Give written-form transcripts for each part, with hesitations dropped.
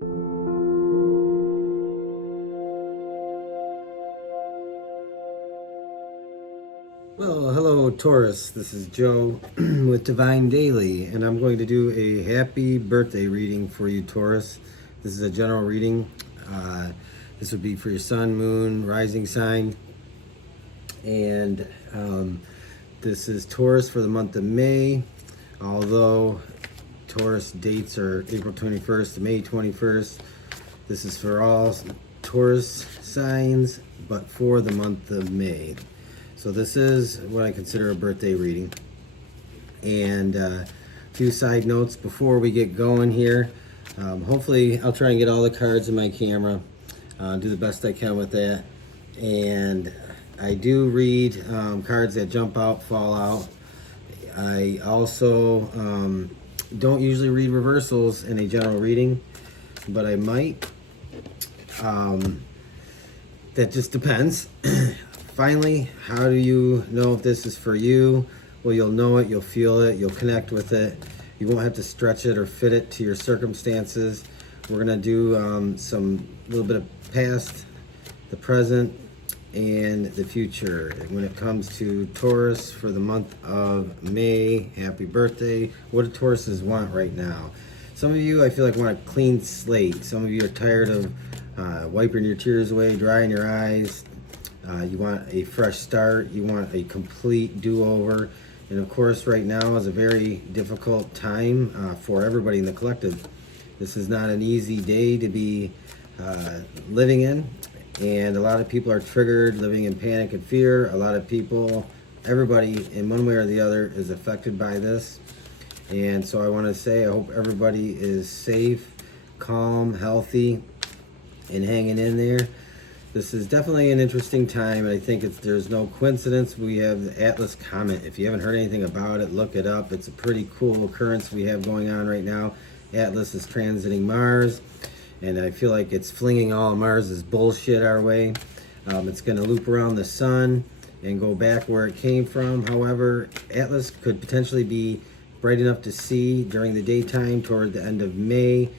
Well, hello Taurus, this is Joe with Divine Daily, and I'm going to do a happy birthday reading for you, Taurus. This is a general reading. This would be for your sun, moon, rising sign, and this is Taurus for the month of May, although Taurus dates are April 21st to May 21st. This is for all Taurus signs, but for the month of May. So this is what I consider a birthday reading. And a few side notes before we get going here. Hopefully I'll try and get all the cards in my camera, do the best I can with that. And I do read cards that jump out, fall out. I also don't usually read reversals in a general reading, but I might. That just depends. Finally, how do you know if this is for you? Well, you'll know it, you'll feel it, you'll connect with it. You won't have to stretch it or fit it to your circumstances. We're gonna do some little bit of past, the present, and the future. When it comes to Taurus for the month of May, happy birthday. What do Tauruses want right now? Some of you, I feel like, want a clean slate. Some of you are tired of wiping your tears away, drying your eyes. You want a fresh start. You want a complete do-over. And of course, right now is a very difficult time for everybody in the collective. This is not an easy day to be living in. And a lot of people are triggered, living in panic and fear. A lot of people, everybody in one way or the other is affected by this. And so I want to say I hope everybody is safe, calm, healthy, and hanging in there. This is definitely an interesting time, and I think there's no coincidence. We have the Atlas Comet. If you haven't heard anything about it, look it up. It's a pretty cool occurrence we have going on right now. Atlas is transiting Mars, and I feel like it's flinging all of Mars's bullshit our way. It's going to loop around the sun and go back where it came from. However, Atlas could potentially be bright enough to see during the daytime toward the end of May,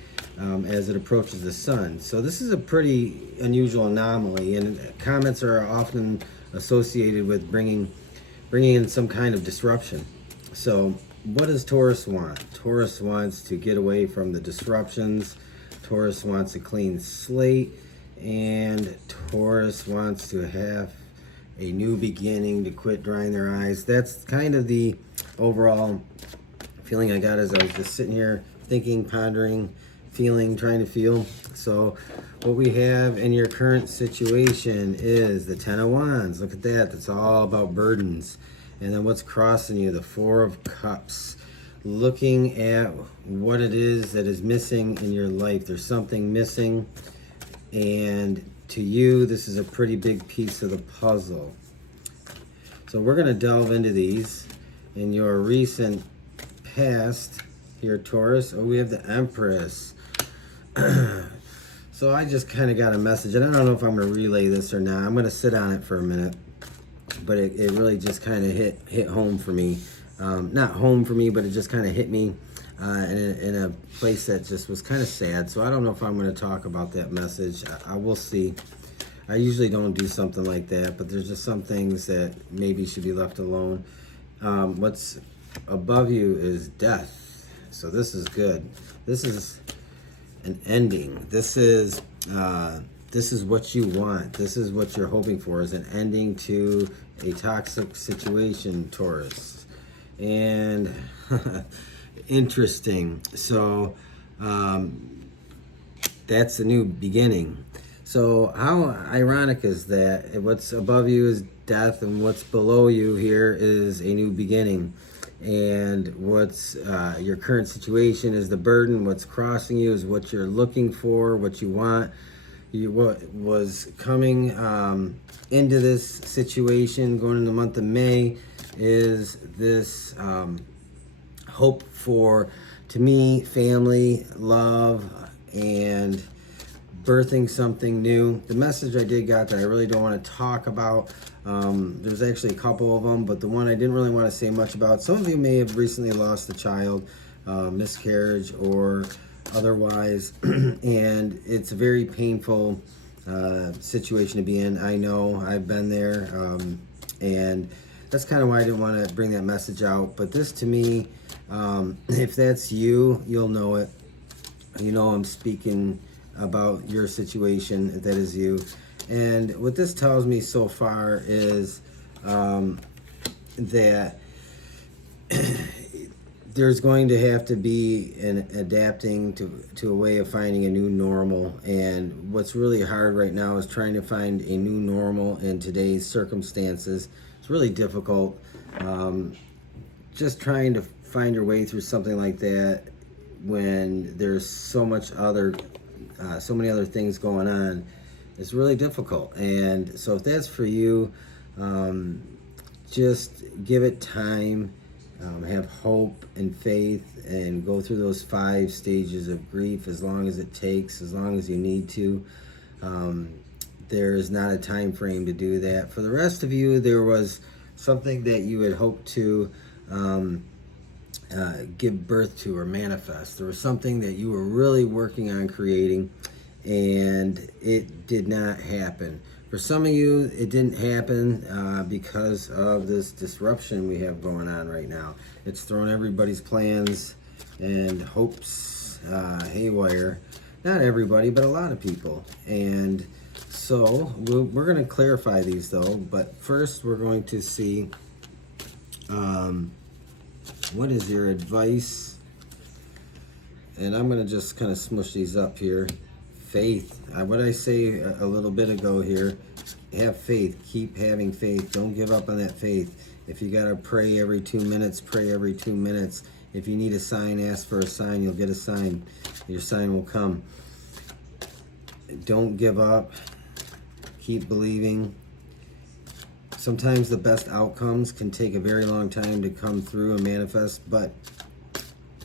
as it approaches the sun. So this is a pretty unusual anomaly, and comets are often associated with bringing in some kind of disruption. So what does Taurus want? Taurus wants to get away from the disruptions. Taurus wants a clean slate, and Taurus wants to have a new beginning, to quit drying their eyes. That's kind of the overall feeling I got as I was just sitting here thinking, pondering, feeling, trying to feel. So what we have in your current situation is the Ten of Wands. Look at that. That's all about burdens. And then what's crossing you? The Four of Cups. Looking at what it is that is missing in your life. There's something missing. And to you, this is a pretty big piece of the puzzle. So we're going to delve into these. In your recent past here, Taurus. Oh, we have the Empress. So I just kind of got a message, and I don't know if I'm going to relay this or not. I'm going to sit on it for a minute, but it really just kind of hit home for me. Not home for me, but it just kind of hit me in a place that just was kind of sad. So I don't know if I'm going to talk about that message. I will see. I usually don't do something like that, but there's just some things that maybe should be left alone. What's above you is death. So this is good. This is an ending. This is what you want. This is what you're hoping for, is an ending to a toxic situation, Taurus. And interesting. So that's a new beginning. So how ironic is that? What's above you is death, and what's below you here is a new beginning. And what's your current situation is the burden. What's crossing you is what you're looking for, what you want. What was coming into this situation going in the month of May is this hope for, to me, family, love, and birthing something new. The message I did got that I really don't want to talk about, there's actually a couple of them, but the one I didn't really want to say much about. Some of you may have recently lost a child, miscarriage, or otherwise. And it's a very painful situation to be in. I know, I've been there, and that's kind of why I didn't want to bring that message out. But this, to me, if that's you, you'll know it. You know I'm speaking about your situation, if that is you. And what this tells me so far is that there's going to have to be an adapting to a way of finding a new normal. And what's really hard right now is trying to find a new normal in today's circumstances. It's really difficult. Just trying to find your way through something like that when there's so many other things going on, it's really difficult. And so if that's for you, just give it time, have hope and faith, and go through those 5 stages of grief as long as it takes, as long as you need to. There is not a time frame to do that. For the rest of you, there was something that you had hoped to give birth to or manifest. There was something that you were really working on creating, and it did not happen. For some of you, it didn't happen because of this disruption we have going on right now. It's thrown everybody's plans and hopes haywire. Not everybody, but a lot of people. And so we're going to clarify these, though. But first, we're going to see what is your advice. And I'm going to just kind of smush these up here. Faith. What I say a little bit ago here, have faith. Keep having faith. Don't give up on that faith. If you got to pray every 2 minutes, pray every 2 minutes. If you need a sign, ask for a sign. You'll get a sign. Your sign will come. Don't give up. Keep believing. Sometimes the best outcomes can take a very long time to come through and manifest, but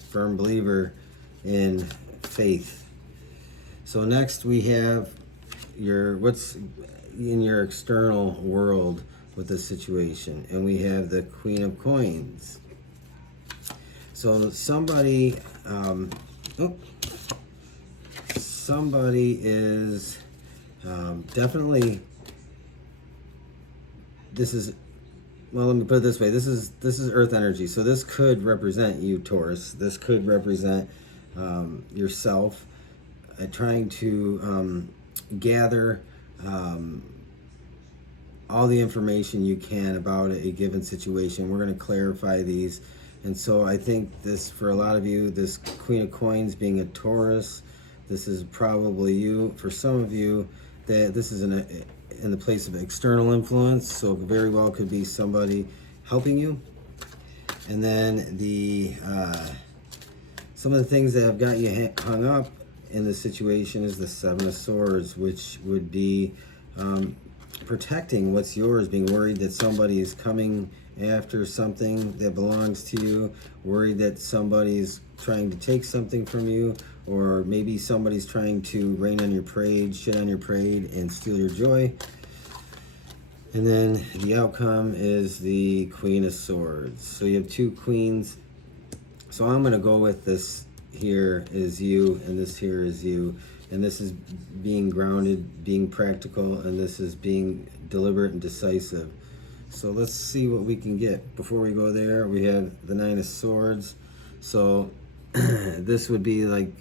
firm believer in faith. So next we have what's in your external world with this situation, and we have the Queen of Coins. So somebody is definitely, this is, well, let me put it this way. This is earth energy. So this could represent you, Taurus. This could represent yourself trying to gather all the information you can about a given situation. We're going to clarify these. And so I think this, for a lot of you, this Queen of Coins being a Taurus, this is probably you. For some of you, that this is in the place of external influence, so very well could be somebody helping you. And then some of the things that have got you hung up in this situation is the Seven of Swords, which would be protecting what's yours, being worried that somebody is coming after something that belongs to you, worried that somebody's trying to take something from you, or maybe somebody's trying to rain on your parade, shit on your parade, and steal your joy. And then the outcome is the Queen of Swords. So you have 2 queens. So I'm going to go with this here is you, and this here is you. And this is being grounded, being practical, and this is being deliberate and decisive. So let's see what we can get. Before we go there, we have the 9 of Swords. So this would be like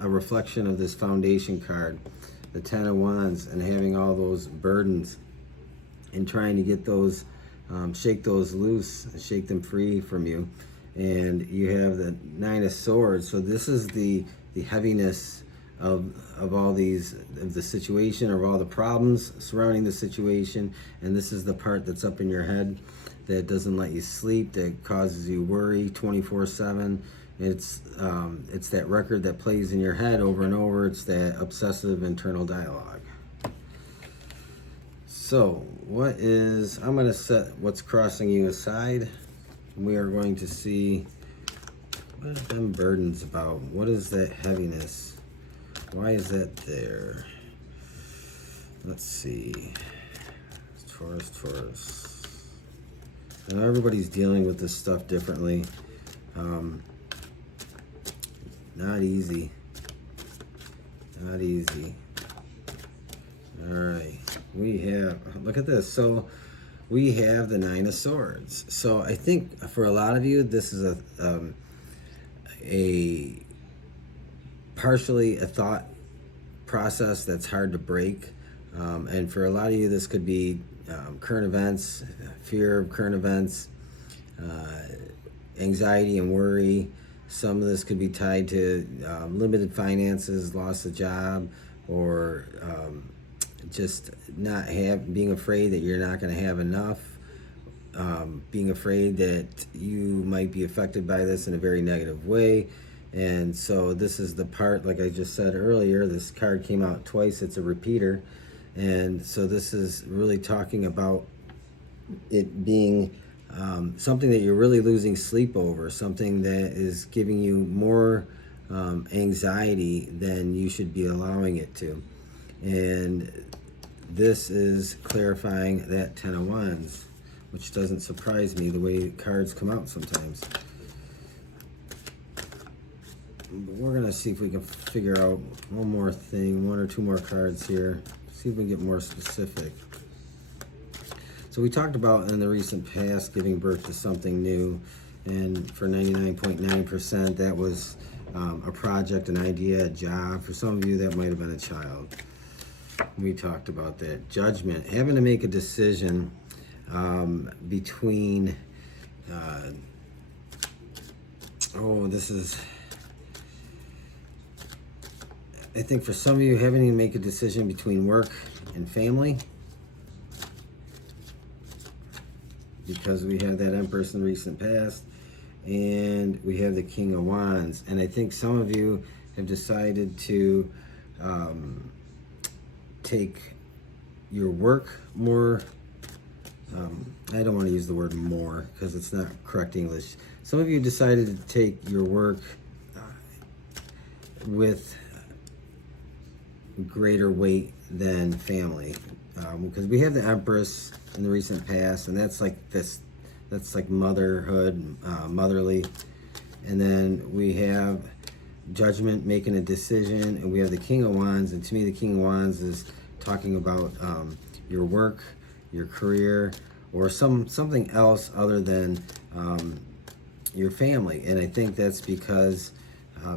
a reflection of this foundation card, the 10 of Wands, and having all those burdens and trying to get those, shake those loose, shake them free from you. And you have the 9 of Swords. So this is the heaviness of all these, of the situation, of all the problems surrounding the situation. And this is the part that's up in your head that doesn't let you sleep, that causes you worry 24/7. It's that record that plays in your head over and over. It's that obsessive internal dialogue. So I'm going to set what's crossing you aside. We are going to see, what are them burdens about? What is that heaviness? Why is that there? Let's see. Taurus. I know everybody's dealing with this stuff differently. Not easy. Not easy. All right, we have, look at this. So we have the Nine of Swords. So I think for a lot of you, this is a partially a thought process that's hard to break. And for a lot of you, this could be current events, fear of current events, anxiety and worry. Some of this could be tied to limited finances, loss of job, or just not being afraid that you're not going to have enough, being afraid that you might be affected by this in a very negative way. And so this is the part, like I just said earlier, this card came out twice. It's a repeater. And so this is really talking about it being something that you're really losing sleep over, something that is giving you more anxiety than you should be allowing it to. And this is clarifying that Ten of Wands, which doesn't surprise me the way cards come out sometimes. But we're going to see if we can figure out one more thing, one or two more cards here. See if we can get more specific. So we talked about in the recent past giving birth to something new, and for 99.9% that was a project, an idea, a job. For some of you that might have been a child. We talked about that. Judgment, having to make a decision between this is, I think for some of you, having to make a decision between work and family, because we have that Empress in the recent past, and we have the King of Wands. And I think some of you have decided to take your work more, I don't want to use the word more because it's not correct English. Some of you decided to take your work with greater weight than family, because we have the Empress in the recent past, and that's like this, that's like motherhood, motherly. And then we have Judgment, making a decision, and we have the King of Wands. And to me, the King of Wands is talking about your work, your career, or something else other than your family. And I think that's because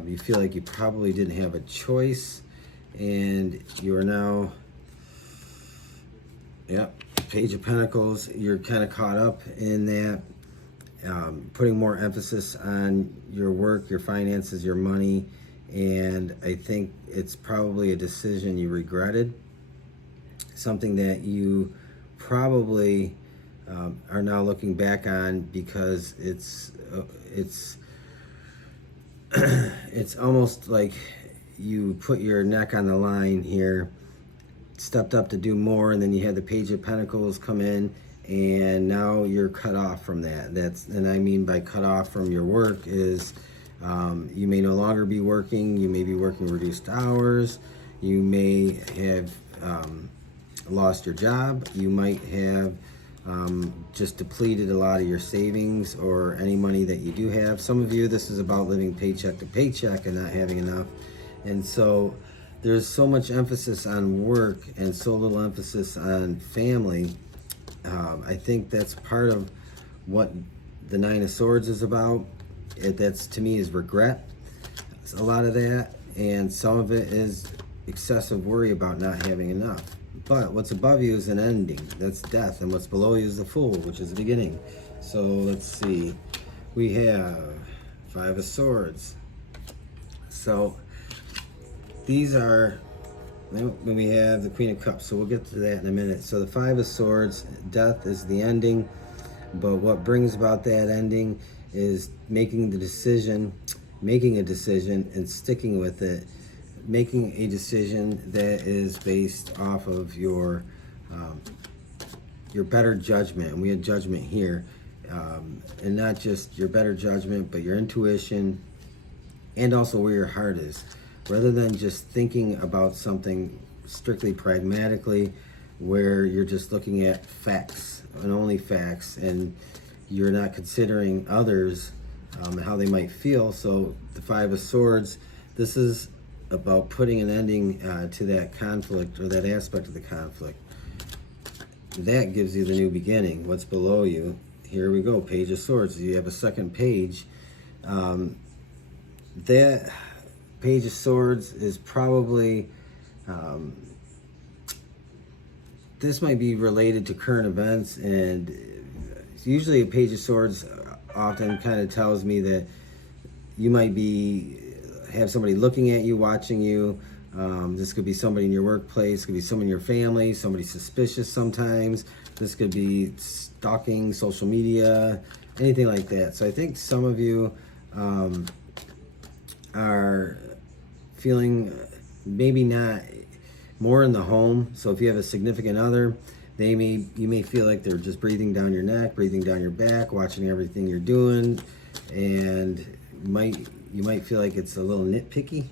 you feel like you probably didn't have a choice, and you are now, Page of Pentacles, you're kind of caught up in that, putting more emphasis on your work, your finances, your money. And I think it's probably a decision you regretted, something that you probably are now looking back on, because it's it's almost like you put your neck on the line here, stepped up to do more, and then you had the Page of Pentacles come in, and now you're cut off from that. And I mean by cut off from your work is you may no longer be working, you may be working reduced hours, you may have lost your job, you might have just depleted a lot of your savings or any money that you do have. Some of you, this is about living paycheck to paycheck and not having enough. And so there's so much emphasis on work and so little emphasis on family. I think that's part of what the Nine of Swords is about. That's, to me, is regret. It's a lot of that, and some of it is excessive worry about not having enough. But what's above you is an ending. That's death, and what's below you is the Fool, which is the beginning. So let's see. We have Five of Swords. So these are, when we have the Queen of Cups, so we'll get to that in a minute. So the Five of Swords, death is the ending, but what brings about that ending is making a decision and sticking with it, making a decision that is based off of your better judgment. And we had judgment here, and not just your better judgment, but your intuition, and also where your heart is. Rather than just thinking about something strictly pragmatically, where you're just looking at facts and only facts, and you're not considering others and how they might feel. So the Five of Swords, this is about putting an ending to that conflict or that aspect of the conflict. That gives you the new beginning. What's below you? Here we go, Page of Swords. You have a second page. That Page of Swords is probably, this might be related to current events, and usually a Page of Swords often kind of tells me that you might have somebody looking at you, watching you. This could be somebody in your workplace, could be someone in your family, somebody suspicious sometimes. This could be stalking, social media, anything like that. So I think some of you are feeling maybe not more in the home. So if you have a significant other, you may feel like they're just breathing down your neck, breathing down your back, watching everything you're doing, and you might feel like it's a little nitpicky.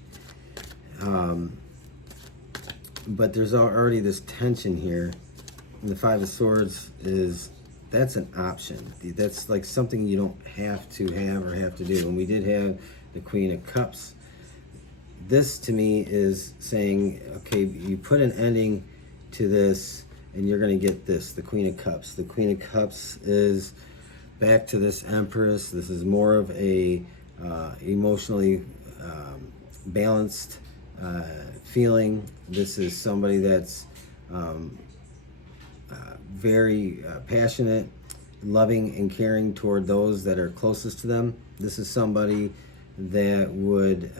But there's already this tension here. And the Five of Swords that's an option. That's like something you don't have to have or have to do. And we did have the Queen of Cups. This to me is saying, okay, you put an ending to this and you're going to get this, the Queen of Cups. The Queen of Cups is back to this Empress. This is more of a emotionally balanced feeling. This is somebody that's very passionate, loving, and caring toward those that are closest to them. This is somebody that would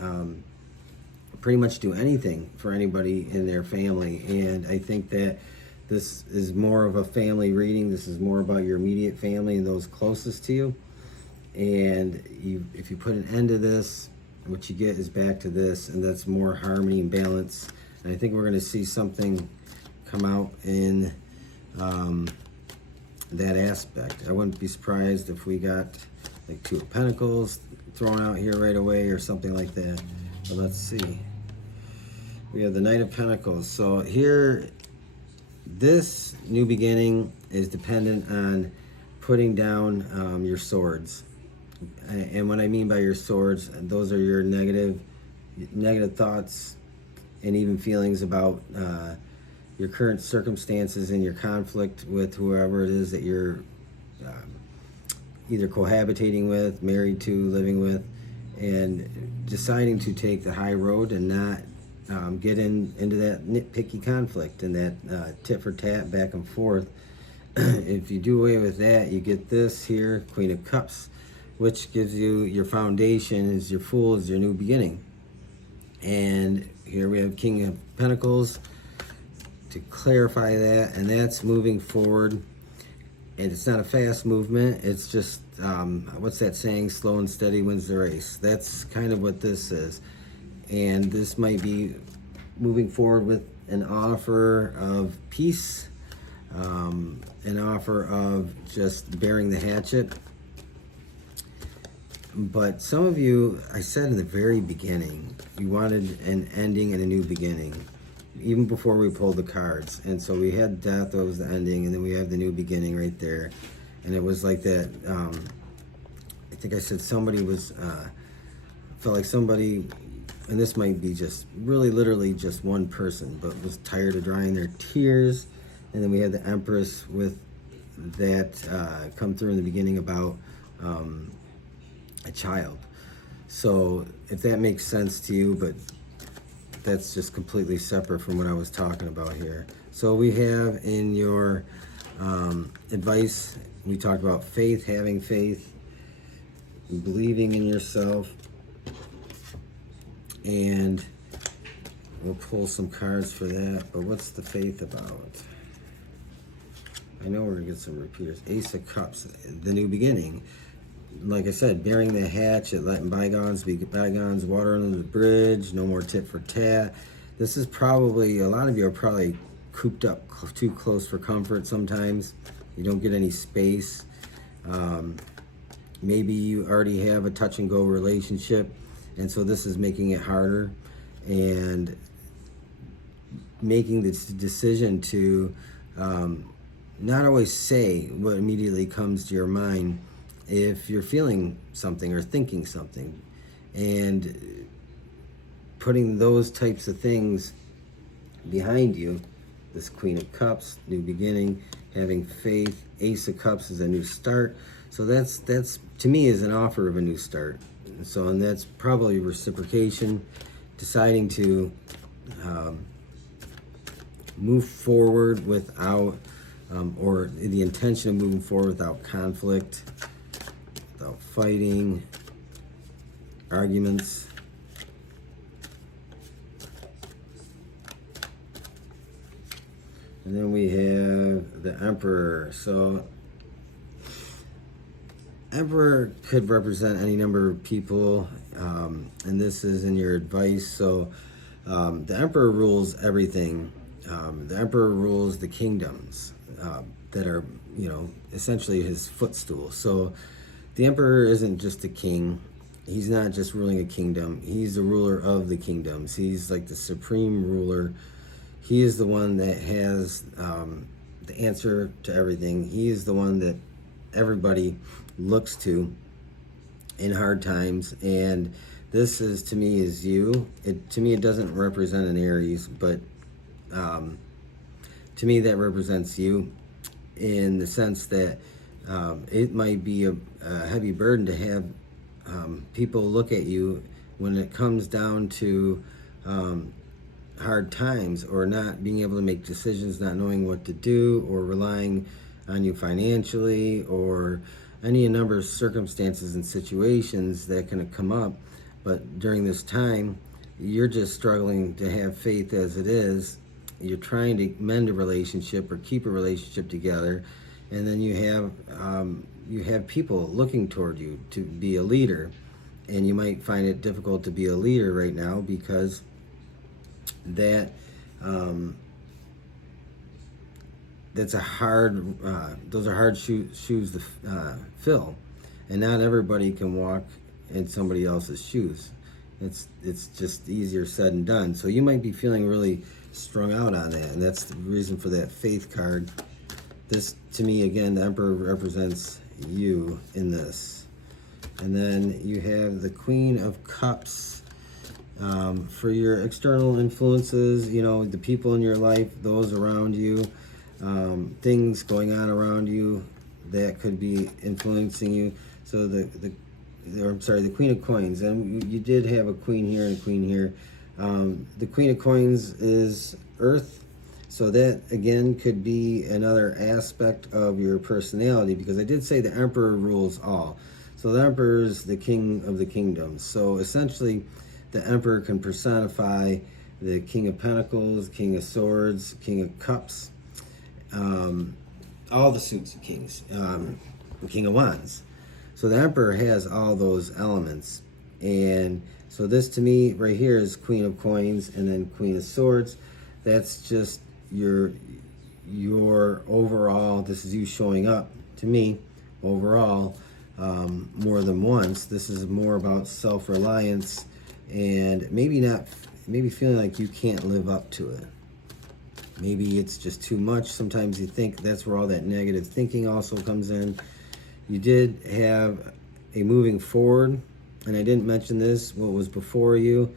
pretty much do anything for anybody in their family. And I think that this is more of a family reading. This is more about your immediate family and those closest to you. And if you put an end to this, what you get is back to this, and that's more harmony and balance. And I think we're going to see something come out in that aspect. I wouldn't be surprised if we got like Two of Pentacles thrown out here right away or something like that. But let's see. We have the Knight of Pentacles. So here, this new beginning is dependent on putting down your swords. And what I mean by your swords, those are your negative thoughts and even feelings about your current circumstances and your conflict with whoever it is that you're either cohabitating with, married to, living with, and deciding to take the high road and not get into that nitpicky conflict and that tit for tat back and forth. If you do away with that, you get this here, Queen of Cups, which gives you your foundation, is your Fool, is your new beginning. And here we have King of Pentacles to clarify that, and that's moving forward. And it's not a fast movement, it's just, what's that saying, slow and steady wins the race. That's kind of what this is. And this might be moving forward with an offer of peace, an offer of just bearing the hatchet. But some of you, I said in the very beginning, you wanted an ending and a new beginning, even before we pulled the cards. And so we had death, that was the ending, and then we have the new beginning right there. And it was like that, I think I said somebody was, felt like somebody, and this might be just really literally just one person, but was tired of drying their tears. And then we had the Empress with that come through in the beginning about a child. So if that makes sense to you, but that's just completely separate from what I was talking about here. So we have in your advice, we talked about faith, having faith, believing in yourself, and we'll pull some cards for that. But what's the faith about? I know we're gonna get some repeaters. Ace of Cups, the new beginning. Like I said, bearing the hatchet, letting bygones be bygones, water under the bridge, no more tit for tat. This is probably, a lot of you are probably cooped up too close for comfort sometimes. You don't get any space. Maybe you already have a touch and go relationship, and so this is making it harder and making this decision to not always say what immediately comes to your mind if you're feeling something or thinking something. And putting those types of things behind you. This Queen of Cups, new beginning, having faith. Ace of Cups is a new start. So that's to me is an offer of a new start. And that's probably reciprocation, deciding to move forward without, or the intention of moving forward without conflict, without fighting, arguments. And then we have the Emperor. So Emperor could represent any number of people, and this is in your advice. So the Emperor rules everything. The Emperor rules the kingdoms that are, essentially his footstool. So the Emperor isn't just a king. He's not just ruling a kingdom. He's the ruler of the kingdoms. He's like the supreme ruler. He is the one that has the answer to everything. He is the one that everybody looks to in hard times. And this is, to me, is you. To me, it doesn't represent an Aries, but to me, that represents you in the sense that it might be a heavy burden to have people look at you when it comes down to hard times, or not being able to make decisions, not knowing what to do, or relying on you financially, or any number of circumstances and situations that can come up. But during this time, you're just struggling to have faith as it is. You're trying to mend a relationship or keep a relationship together, and then you have people looking toward you to be a leader, and you might find it difficult to be a leader right now because that's a hard those are hard shoes to fill, and not everybody can walk in somebody else's shoes. It's just easier said than done. So you might be feeling really strung out on that, and that's the reason for that faith card. This, to me, again, the Emperor represents you in this. And then you have the Queen of Cups. For your external influences, the people in your life, those around you, things going on around you that could be influencing you. So the Queen of Coins, and you did have a queen here and a queen here. The Queen of Coins is Earth, so that again could be another aspect of your personality, because I did say the Emperor rules all. So the Emperor is the king of the kingdoms. So essentially, the Emperor can personify the King of Pentacles, King of Swords, King of Cups, all the suits of kings, the King of Wands. So the Emperor has all those elements. And so this, to me, right here is Queen of Coins and then Queen of Swords. That's just your overall, this is you showing up, to me, overall, more than once. This is more about self-reliance, and maybe feeling like you can't live up to it. Maybe it's just too much. Sometimes you think that's where all that negative thinking also comes in. You did have a moving forward, and I didn't mention this, what was before you,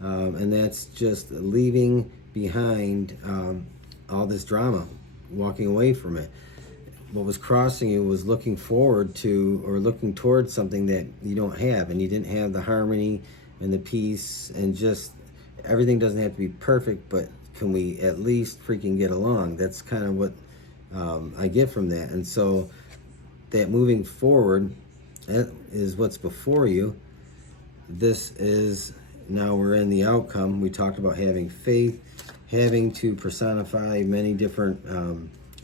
and that's just leaving behind all this drama, walking away from it. What was crossing you was looking forward to, or looking towards something that you don't have, and you didn't have the harmony and the peace, and just everything doesn't have to be perfect, but can we at least freaking get along? That's kind of what I get from that. And so that moving forward, that is what's before you. This is, now we're in the outcome. We talked about having faith, having to personify many different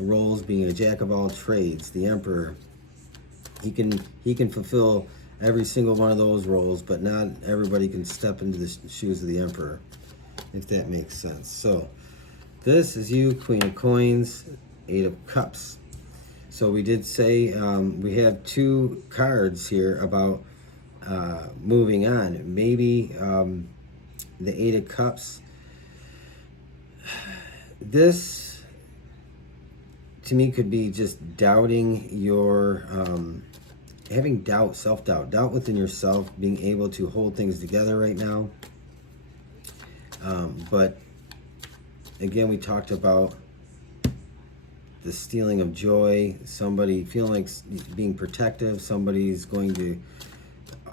roles, being a jack of all trades. The Emperor, he can fulfill every single one of those roles, but not everybody can step into the shoes of the Emperor, if that makes sense. So this is you, Queen of Coins, Eight of Cups. So we did say we have two cards here about moving on. Maybe the Eight of Cups. This, to me, could be just doubting your, having doubt, self-doubt, doubt within yourself, being able to hold things together right now. But again, we talked about the stealing of joy, somebody feeling like being protective, somebody's going to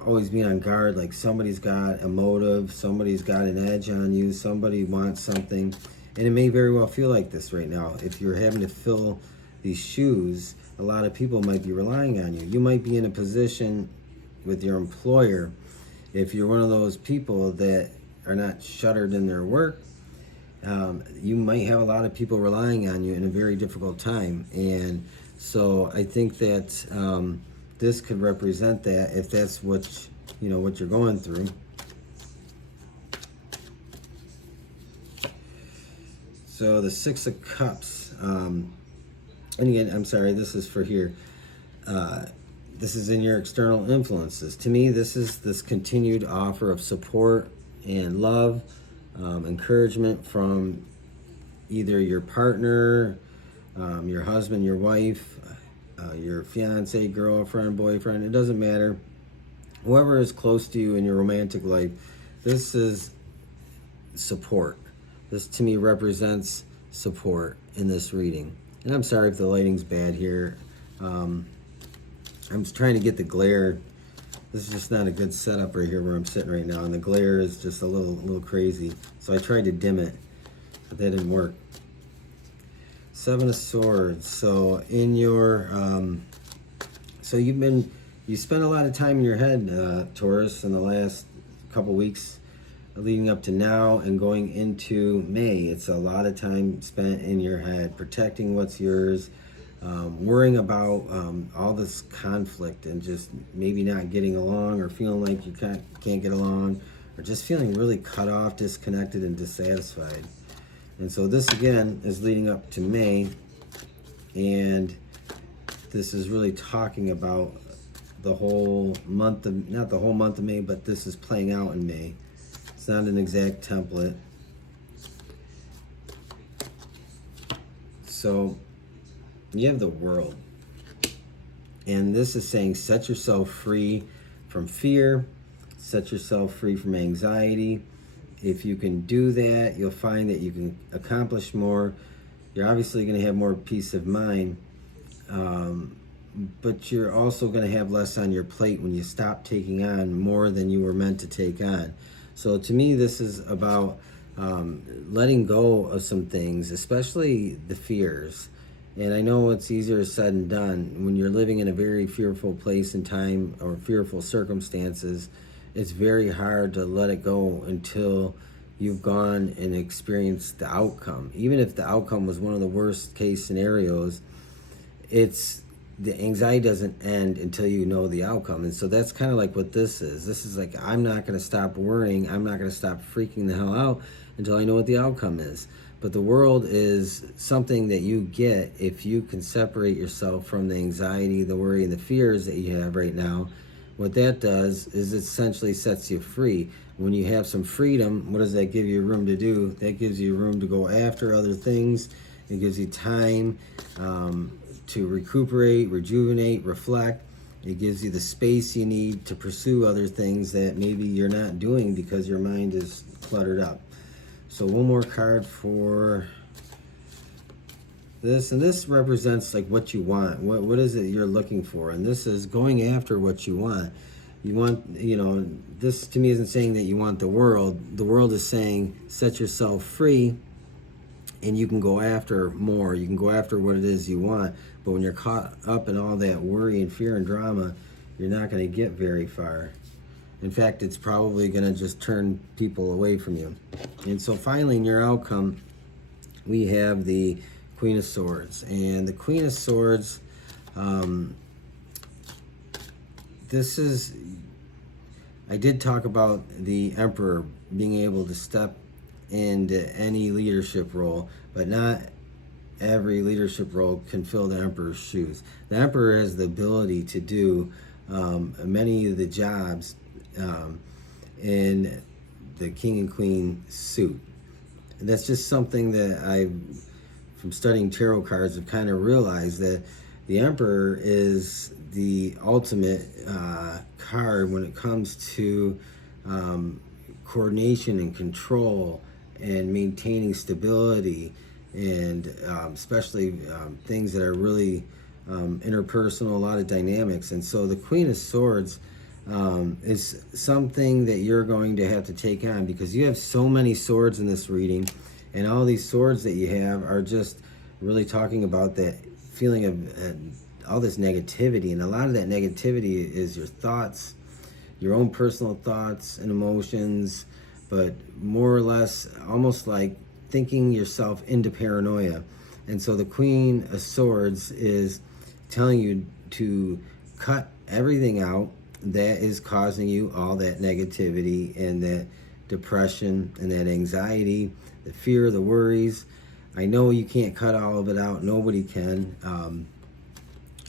always be on guard, like somebody's got a motive, somebody's got an edge on you, somebody wants something. And it may very well feel like this right now. If you're having to fill these shoes, a lot of people might be relying on you. You might be in a position with your employer, if you're one of those people that are not shuttered in their work, you might have a lot of people relying on you in a very difficult time. And so I think that this could represent that, if that's what what you're going through. So the Six of Cups, and again, I'm sorry, this is for here. This is in your external influences. To me, this is this continued offer of support and love, encouragement from either your partner, your husband, your wife, your fiance, girlfriend, boyfriend, it doesn't matter. Whoever is close to you in your romantic life, this is support. This to me represents support in this reading. And I'm sorry if the lighting's bad here. I'm just trying to get the glare. This is just not a good setup right here where I'm sitting right now, and the glare is just a little crazy. So I tried to dim it, but that didn't work. Seven of Swords. So in your, so you spent a lot of time in your head, Taurus, in the last couple weeks leading up to now and going into May. It's a lot of time spent in your head, protecting what's yours, worrying about all this conflict and just maybe not getting along, or feeling like you can't get along, or just feeling really cut off, disconnected, and dissatisfied. And so this again is leading up to May, and this is really talking about the whole month of, not the whole month of May, but this is playing out in May. It's not an exact template. So you have the World, and this is saying set yourself free from fear, set yourself free from anxiety. If you can do that, you'll find that you can accomplish more. You're obviously going to have more peace of mind, but you're also going to have less on your plate when you stop taking on more than you were meant to take on. So to me, this is about letting go of some things, especially the fears. And I know it's easier said than done. When you're living in a very fearful place and time, or fearful circumstances, it's very hard to let it go until you've gone and experienced the outcome. Even if the outcome was one of the worst case scenarios, the anxiety doesn't end until you know the outcome. And so that's kind of like what this is. This is like, I'm not going to stop worrying. I'm not going to stop freaking the hell out until I know what the outcome is. But the World is something that you get if you can separate yourself from the anxiety, the worry, and the fears that you have right now. What that does is it essentially sets you free. When you have some freedom, what does that give you room to do? That gives you room to go after other things. It gives you time to recuperate, rejuvenate, reflect. It gives you the space you need to pursue other things that maybe you're not doing because your mind is cluttered up. So one more card for this, and this represents like what you want. What is it you're looking for? And this is going after what you want. You want, this to me isn't saying that you want the world. The World is saying set yourself free, and you can go after more. You can go after what it is you want. But when you're caught up in all that worry and fear and drama, you're not going to get very far. In fact, it's probably going to just turn people away from you. And so finally, in your outcome, we have the Queen of Swords. And the Queen of Swords, this is, I did talk about the Emperor being able to step into any leadership role, but not every leadership role can fill the Emperor's shoes. The Emperor has the ability to do many of the jobs in the King and Queen suit. And that's just something that from studying tarot cards, I've kind of realized that the Emperor is the ultimate card when it comes to coordination and control and maintaining stability, and especially things that are really interpersonal, a lot of dynamics. And so the Queen of Swords is something that you're going to have to take on, because you have so many swords in this reading, and all these swords that you have are just really talking about that feeling of all this negativity. And a lot of that negativity is your thoughts, your own personal thoughts and emotions, but more or less almost like thinking yourself into paranoia. And so the Queen of Swords is telling you to cut everything out that is causing you all that negativity and that depression and that anxiety, the fear, the worries. I know you can't cut all of it out. Nobody can.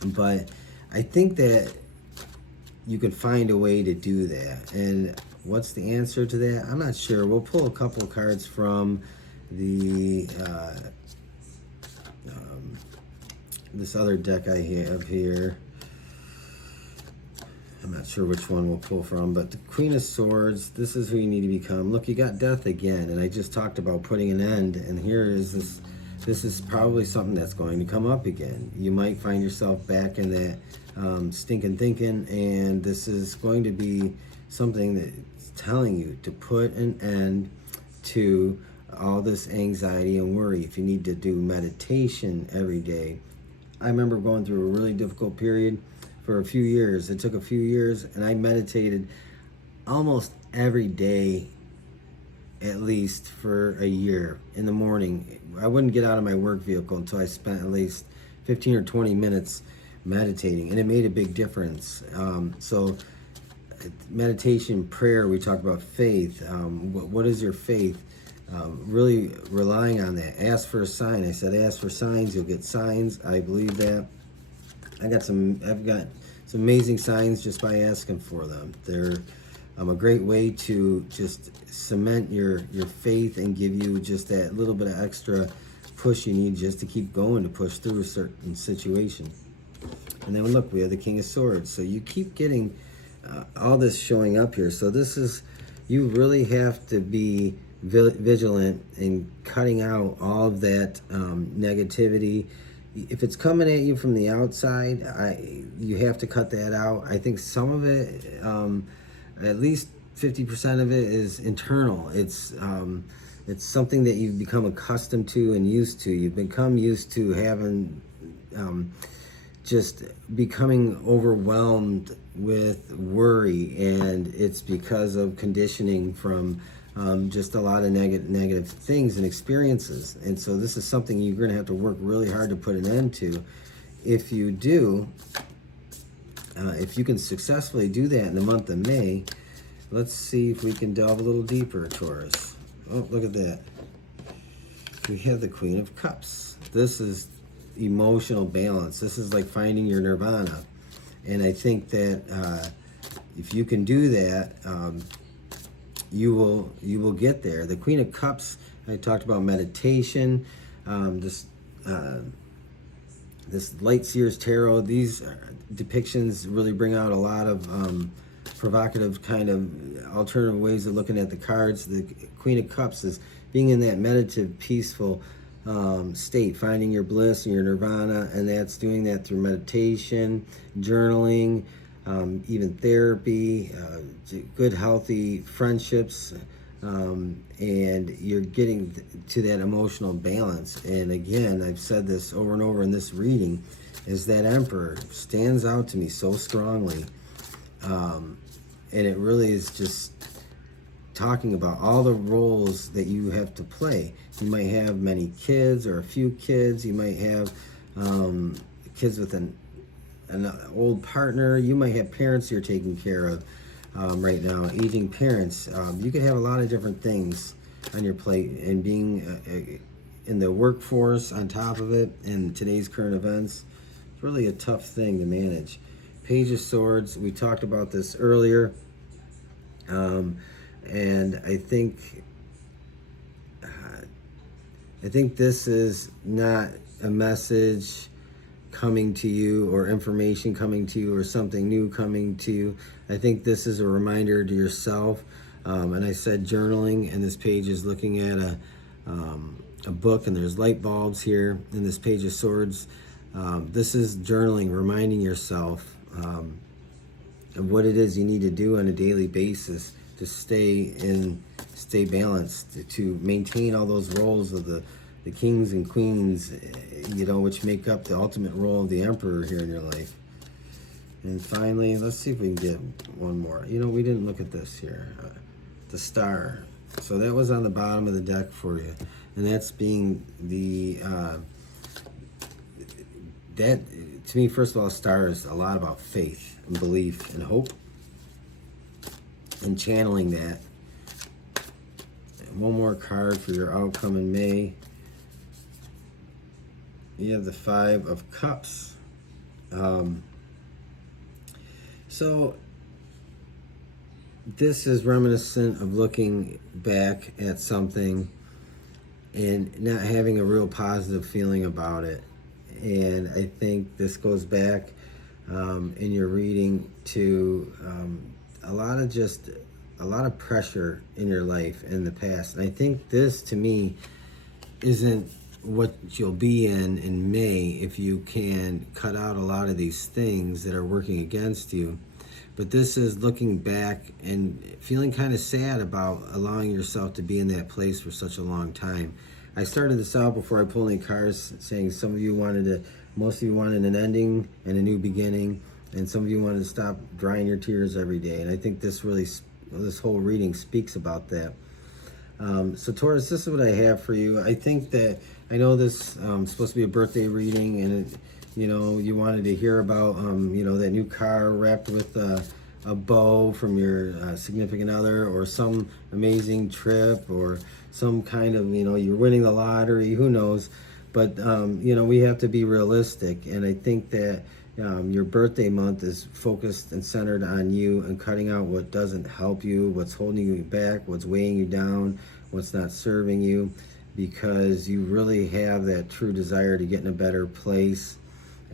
But I think that you can find a way to do that. And what's the answer to that? I'm not sure. We'll pull a couple of cards from the this other deck I have here. I'm not sure which one we'll pull from, but the Queen of Swords, this is who you need to become. Look, you got death again, and I just talked about putting an end, and here is this. This is probably something that's going to come up again. You might find yourself back in that stinking thinking, and this is going to be something that's telling you to put an end to all this anxiety and worry. If you need to do meditation every day. I remember going through a really difficult period for a few years. It took a few years, and I meditated almost every day, at least for a year in the morning. I wouldn't get out of my work vehicle until I spent at least 15 or 20 minutes meditating, and it made a big difference. So meditation, prayer, we talk about faith. What is your faith? Really relying on that. Ask for a sign. I said ask for signs, you'll get signs. I believe that. I've got some amazing signs just by asking for them. They're a great way to just cement your faith and give you just that little bit of extra push you need just to keep going, to push through a certain situation. And then look, we have the King of Swords. So you keep getting all this showing up here. So this is, you really have to be vigilant in cutting out all of that negativity. If it's coming at you from the outside, you have to cut that out. I think some of it, at least 50% of it, is internal. It's something that you've become accustomed to and used to. You've become used to having, just becoming overwhelmed with worry, and it's because of conditioning from just a lot of negative things and experiences. And so this is something you're going to have to work really hard to put an end to. If you do, if you can successfully do that in the month of May, let's see if we can delve a little deeper, Taurus. Oh, look at that. We have the Queen of Cups. This is emotional balance. This is like finding your nirvana. And I think that if you can do that, you will get there. The Queen of Cups, I talked about meditation, this Light Seers Tarot. These depictions really bring out a lot of provocative kind of alternative ways of looking at the cards. The Queen of Cups is being in that meditative, peaceful state, finding your bliss and your nirvana, and that's doing that through meditation, journaling, even therapy, good healthy friendships, and you're getting to that emotional balance. And again, I've said this over and over in this reading, is that Emperor stands out to me so strongly, and it really is just talking about all the roles that you have to play. You might have many kids or a few kids. You might have kids with an old partner. You might have parents you're taking care of right now, aging parents. You could have a lot of different things on your plate, and being in the workforce on top of it, and today's current events, it's really a tough thing to manage. Page of Swords, we talked about this earlier, and I think this is not a message coming to you, or information coming to you, or something new coming to you. I think this is a reminder to yourself And I said journaling, and this page is looking at a book, and there's light bulbs here, and this page of swords. This is journaling, reminding yourself of what it is you need to do on a daily basis to stay balanced, to maintain all those roles of the kings and queens, you know, which make up the ultimate role of the emperor here in your life. And finally, let's see if we can get one more. You know, we didn't look at this here. The star. So that was on the bottom of the deck for you. And that's being the, that, to me, first of all, star is a lot about faith and belief and hope and channeling that. And one more card for your outcome in May. You have the 5 of Cups. So this is reminiscent of looking back at something and not having a real positive feeling about it. And I think this goes back in your reading to a lot of pressure in your life in the past. And I think this, to me, isn't what you'll be in May if you can cut out a lot of these things that are working against you. But this is looking back and feeling kind of sad about allowing yourself to be in that place for such a long time. I started this out before I pulled any cards, saying most of you wanted an ending and a new beginning, and some of you wanted to stop drying your tears every day. And I think this whole reading speaks about that. So Taurus, this is what I have for you. I think that, I know this is supposed to be a birthday reading, and you know, you wanted to hear about you know, that new car wrapped with a bow from your significant other, or some amazing trip, or some kind of, you know, you're winning the lottery, who knows. But you know, we have to be realistic, and I think that your birthday month is focused and centered on you and cutting out what doesn't help you, what's holding you back, what's weighing you down, what's not serving you, because you really have that true desire to get in a better place.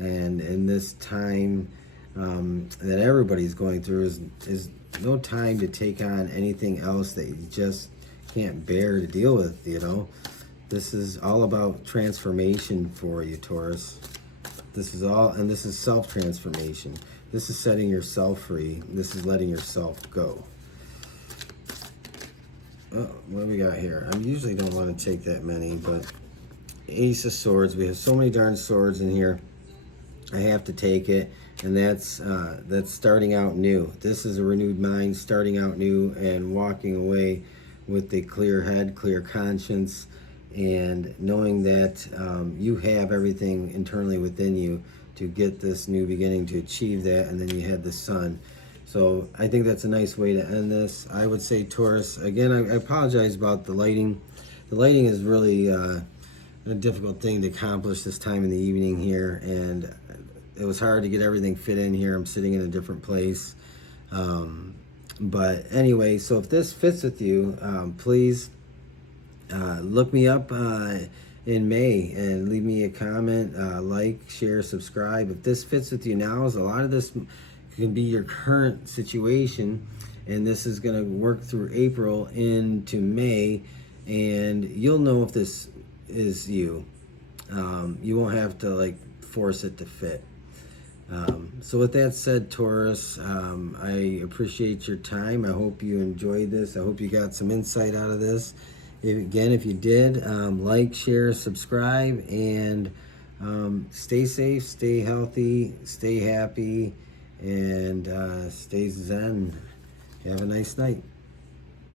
And in this time that everybody's going through is no time to take on anything else that you just can't bear to deal with, you know. This is all about transformation for you, Taurus. This is self-transformation. This is setting yourself free. This is letting yourself go. Oh, what do we got here? I usually don't want to take that many, but Ace of Swords. We have so many darn swords in here. I have to take it, and that's starting out new. This is a renewed mind, starting out new and walking away with a clear head, clear conscience, and knowing that you have everything internally within you to get this new beginning, to achieve that. And then you had the sun. So I think that's a nice way to end this. I would say, Taurus, again, I apologize about the lighting. The lighting is really a difficult thing to accomplish this time in the evening here, and it was hard to get everything fit in here. I'm sitting in a different place. But anyway, so if this fits with you, please look me up in May and leave me a comment, like, share, subscribe. If this fits with you now, a lot of this can be your current situation, and this is going to work through April into May, and you'll know if this is you. You won't have to like force it to fit. So with that said, Taurus, I appreciate your time. I hope you enjoyed this. I hope you got some insight out of this. If you did, like, share, subscribe, and stay safe, stay healthy, stay happy, and stay zen. Have a nice night.